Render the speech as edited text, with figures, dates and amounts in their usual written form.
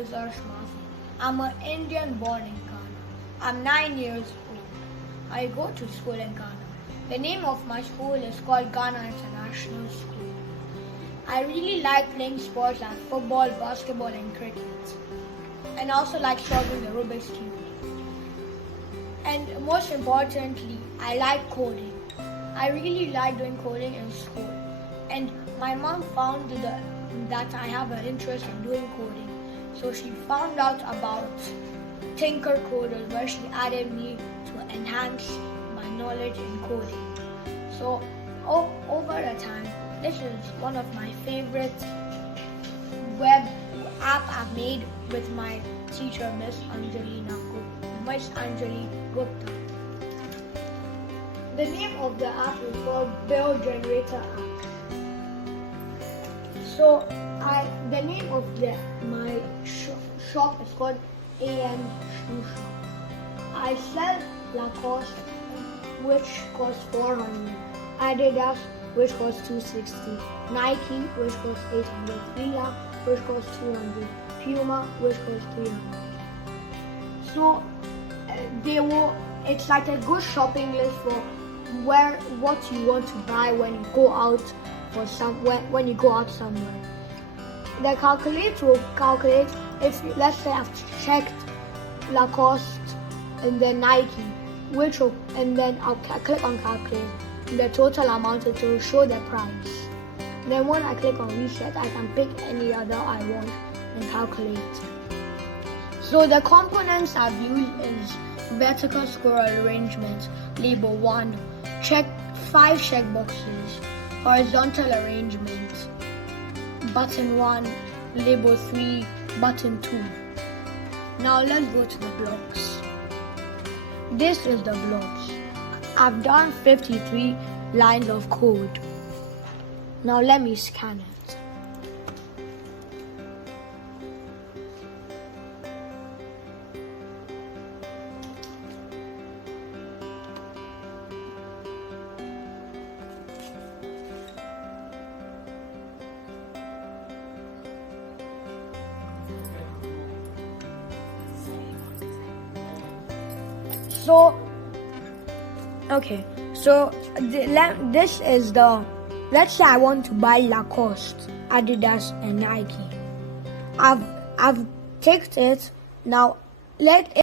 is Arsh Mathur. I'm an Indian born in Ghana. I'm 9 years old. I go to school in Ghana. The name of my school is called Ghana International School. I really like playing sports like football, basketball and cricket. And I also like solving the Rubik's Cube. And most importantly, I like coding. I really like doing coding in school. And my mom found that I have an interest in doing coding. So she found out about Tinker coders, where she added me to enhance my knowledge in coding. So over the time, this is one of my favorite web app I've made with my teacher, Miss Anjali Gupta. The name of the app is called Bill Generator app. So the name of my shop is called 𝐒𝐤𝐥𝐥𝐤𝐿 Shop. I sell Lacoste, which costs 400, Adidas, which costs 260, Nike, which costs 800, Fila, which costs 200, Puma, which costs 300. So it's like a good shopping list for what you want to buy when you go out when you go out somewhere. The calculator will calculate if, let's say, I've checked Lacoste and then Nike, and then I'll click on calculate the total amount. It will show the price. Then when I click on reset, I can pick any other I want and calculate. So the components I've used is vertical square arrangement, label 1, 5 checkboxes, horizontal arrangement, button 1, label 3, button 2. Now let's go to the blocks. This is the blocks. I've done 53 lines of code. Now let me scan it. So this is let's say I want to buy Lacoste, Adidas and Nike. I've ticked it. Now